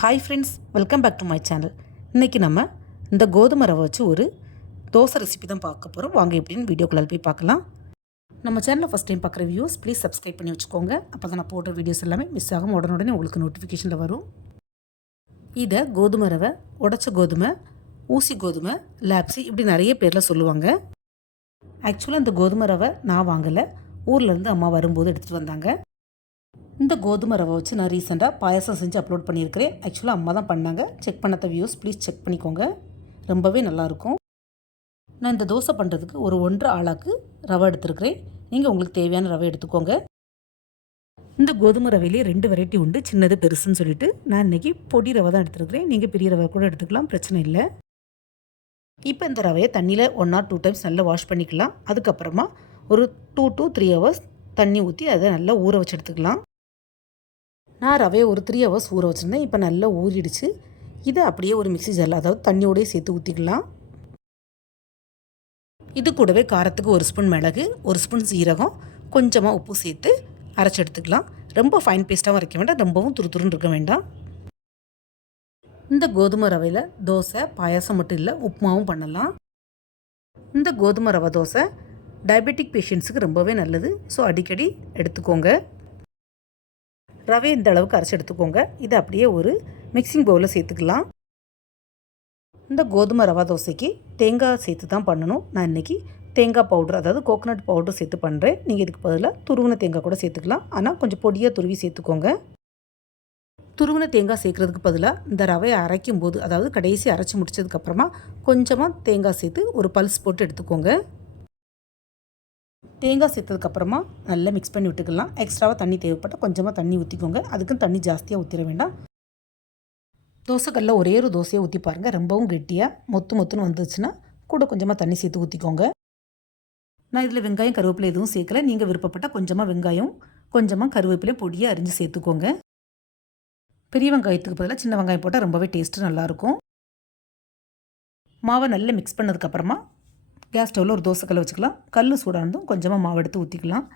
Hi friends welcome back to my channel இன்றைக்கி நம்ம இந்த கோதுமை ரவை வச்சு ஒரு தோசை ரெசிபி தான் பார்க்க போகிறோம் வாங்க எப்படின்னு வீடியோக்குள்ளே போய் பார்க்கலாம். நம்ம சேனலில் ஃபஸ்ட் டைம் பார்க்குற வியூஸ் ப்ளீஸ் சப்ஸ்கிரைப் பண்ணி வச்சுக்கோங்க. அப்போ தான் நான் போடுற வீடியோஸ் எல்லாமே மிஸ் ஆகும் உடனுடனே உங்களுக்கு நோட்டிஃபிகேஷனில் வரும். இதை கோதுமை ரவை உடச்ச கோதுமை ஊசி கோதுமை லேப்ஸி இப்படி நிறைய பேரில் சொல்லுவாங்க. ஆக்சுவலாக இந்த கோதுமை ரவை நான் வாங்கலை. ஊர்லேருந்து அம்மா வரும்போது எடுத்துகிட்டு வந்தாங்க. இந்த கோதுமை ரவை வச்சு நான் ரீசெண்டாக பாயசம் செஞ்சு அப்லோட் பண்ணியிருக்கிறேன். ஆக்சுவலாக அம்மா தான் பண்ணாங்க. செக் பண்ணாத வியூஸ் ப்ளீஸ் செக் பண்ணிக்கோங்க. ரொம்பவே நல்லாயிருக்கும். நான் இந்த தோசை பண்ணுறதுக்கு ஒரு ஒன்றரை ஆளாக்கு ரவை எடுத்துருக்கிறேன். நீங்கள் உங்களுக்கு தேவையான ரவை எடுத்துக்கோங்க. இந்த கோதுமை ரவையிலே ரெண்டு வெரைட்டி உண்டு. சின்னது பெருசுன்னு சொல்லிட்டு நான் இன்றைக்கி பொடி ரவை தான் எடுத்துருக்கிறேன். நீங்கள் பெரிய ரவை கூட எடுத்துக்கலாம் பிரச்சனை இல்லை. இப்போ இந்த ரவையை தண்ணியில் ஒன் ஆர் டூ டைம்ஸ் நல்லா வாஷ் பண்ணிக்கலாம். அதுக்கப்புறமா ஒரு டூ டூ த்ரீ ஹவர்ஸ் தண்ணி ஊற்றி அதை நல்லா ஊற வச்சு எடுத்துக்கலாம். நான் ரவையை ஒரு த்ரீ ஹவர்ஸ் ஊற வச்சுருந்தேன். இப்போ நல்லா ஊறிடுச்சு. இதை அப்படியே ஒரு மிக்சி ஜாரில் அதாவது தண்ணியோடய சேர்த்து ஊற்றிக்கலாம் இது கூடவே காரத்துக்கு ஒரு ஸ்பூன் மிளகு ஒரு ஸ்பூன் சீரகம் கொஞ்சமாக உப்பு சேர்த்து அரைச்சி எடுத்துக்கலாம். ரொம்ப ஃபைன் பேஸ்ட்டாகவும் அரைக்க வேண்டாம். ரொம்பவும் துரு துருன்னு இருக்க வேண்டாம். இந்த கோதுமை ரவையில் தோசை பாயாசம் மட்டும் இல்லை உப்புமாவும் பண்ணலாம். இந்த கோதுமை ரவை தோசை டயபெட்டிக் பேஷண்ட்ஸுக்கு ரொம்பவே நல்லது. ஸோ அடிக்கடி எடுத்துக்கோங்க. ரவை இந்த அளவுக்கு அரைச்சி எடுத்துக்கோங்க. இதை அப்படியே ஒரு மிக்சிங் பவுலில் சேர்த்துக்கலாம். இந்த கோதுமை ரவா தோசைக்கு தேங்காய் சேர்த்து தான் பண்ணணும். நான் இன்றைக்கி தேங்காய் பவுடர் அதாவது கோகோனட் பவுடர் சேர்த்து பண்ணுறேன் நீங்கள் இதுக்கு பதிலாக துருவின தேங்காய் கூட சேர்த்துக்கலாம். ஆனால் கொஞ்சம் பொடியாக துருவி சேர்த்துக்கோங்க. துருவின தேங்காய் சேர்க்குறதுக்கு பதிலாக இந்த ரவையை அரைக்கும் போது அதாவது கடைசி அரைச்சி முடிச்சதுக்கப்புறமா கொஞ்சமாக தேங்காய் சேர்த்து ஒரு பல்ஸ் போட்டு எடுத்துக்கோங்க. தேங்காய் சேர்த்ததுக்கப்புறமா நல்லா மிக்ஸ் பண்ணி விட்டுக்கலாம். எக்ஸ்ட்ராவாக தண்ணி தேவைப்பட்டால் கொஞ்சமாக தண்ணி ஊற்றிக்கோங்க அதுக்கும் தண்ணி ஜாஸ்தியாக ஊற்றிட வேண்டாம். தோசைக்கல்ல ஒரே ஒரு தோசையை ஊற்றி பாருங்கள் ரொம்பவும் கெட்டியாக மொத்து மொத்துன்னு வந்துச்சுன்னா கூட கொஞ்சமாக தண்ணி சேர்த்து ஊற்றிக்கோங்க நான் இதில் வெங்காயம் கருவேப்பிலை எதுவும் சேர்க்கல. நீங்கள் விருப்பப்பட்டால் கொஞ்சமாக வெங்காயம் கொஞ்சமாக கருவேப்பிலை பொடியாக அரிஞ்சு சேர்த்துக்கோங்க. பெரிய வெங்காயத்துக்கு பதிலாக சின்ன வெங்காயம் போட்டால் ரொம்பவே டேஸ்ட்டு நல்லாயிருக்கும் மாவை நல்லா மிக்ஸ் பண்ணதுக்கப்புறமா கேஸ் ஸ்டவ்வில் ஒரு தோசைக்கல்லை வச்சுக்கலாம். கல் சூடானதும் கொஞ்சமாக மாவு எடுத்து ஊற்றிக்கலாம்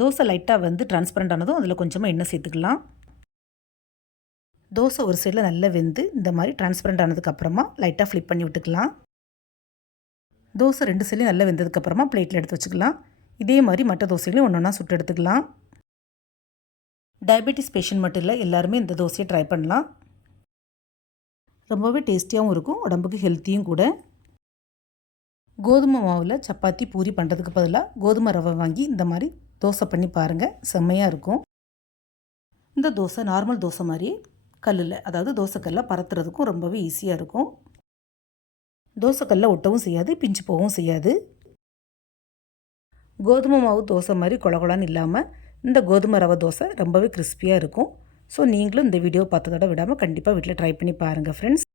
தோசை லைட்டாக வந்து டிரான்ஸ்பரண்ட் ஆனதும் அதில் கொஞ்சமாக எண்ணெய் சேர்த்துக்கலாம். தோசை ஒரு சைடில் நல்லா வெந்து இந்த மாதிரி டிரான்ஸ்பரண்ட் ஆனதுக்கப்புறமா லைட்டாக ஃப்ளிப் பண்ணி விட்டுக்கலாம். தோசை ரெண்டு சைட்லையும் நல்லா வெந்ததுக்கப்புறமா பிளேட்டில் எடுத்து வச்சுக்கலாம். இதே மாதிரி மற்ற தோசைகளையும் ஒன்று ஒன்றா சுட்டு எடுத்துக்கலாம். டயபெட்டிஸ் பேஷண்ட் மட்டும் இல்லை எல்லாருமே இந்த தோசையை ட்ரை பண்ணலாம். ரொம்பவே டேஸ்டியாகவும் இருக்கும் உடம்புக்கு ஹெல்த்தியும் கூட. கோதுமை மாவில் சப்பாத்தி பூரி பண்ணுறதுக்கு பதிலாக கோதுமை ரவை வாங்கி இந்த மாதிரி தோசை பண்ணி பாருங்கள் செம்மையாக இருக்கும். இந்த தோசை நார்மல் தோசை மாதிரி கல்லில் அதாவது தோசைக்கல்லில் பரத்துறதுக்கும் ரொம்பவே ஈஸியாக இருக்கும். தோசைக்கல்லில் ஒட்டவும் செய்யாது பிஞ்சு போகவும் செய்யாது. கோதுமை மாவு தோசை மாதிரி குழகுலான்னு இல்லாமல் இந்த கோதுமை ரவை தோசை ரொம்பவே கிறிஸ்பியாக இருக்கும். ஸோ நீங்களும் இந்த வீடியோ பார்த்ததோட விடாமல் கண்டிப்பாக வீட்டில் ட்ரை பண்ணி பாருங்கள் ஃப்ரெண்ட்ஸ்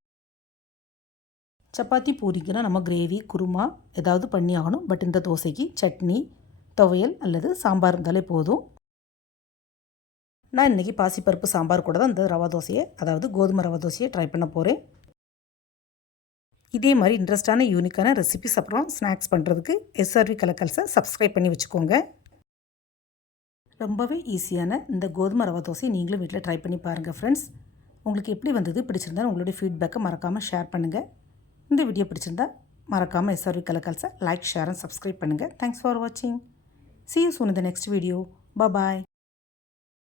சப்பாத்தி பூரிக்குனா நம்ம கிரேவி குருமா ஏதாவது பண்ணி ஆகணும். பட் இந்த தோசைக்கு சட்னி துவையல் அல்லது சாம்பார் இருந்தாலே போதும். நான் இன்றைக்கி பாசிப்பருப்பு சாம்பார் கூட தான் இந்த ரவா தோசையை அதாவது கோதுமை ரவா தோசையை ட்ரை பண்ண போகிறேன் இதே மாதிரி இன்ட்ரெஸ்டான யூனிக்கான ரெசிபிஸ் அப்புறம் ஸ்நாக்ஸ் பண்ணுறதுக்கு எஸ்ஆர்வி கலக்கல்ஸை சப்ஸ்கிரைப் பண்ணி வச்சுக்கோங்க. ரொம்பவே ஈஸியான இந்த கோதுமை ரவா தோசையை நீங்களும் வீட்டில் ட்ரை பண்ணி பாருங்கள் ஃப்ரெண்ட்ஸ் உங்களுக்கு எப்படி வந்தது பிடிச்சிருந்தாலும் உங்களுடைய ஃபீட்பேக்கை மறக்காமல் ஷேர் பண்ணுங்கள் இந்த வீடியோ பிடிச்சிருந்தா மறக்காமல் எஸ்ஆர்வி கலக்கல்ஸை லைக் ஷேர் அண்ட் சப்ஸ்கிரைப் பண்ணுங்கள் தேங்க்ஸ் ஃபார் வாட்சிங் சி யூ சூன் இந்த நெக்ஸ்ட் வீடியோ பாய்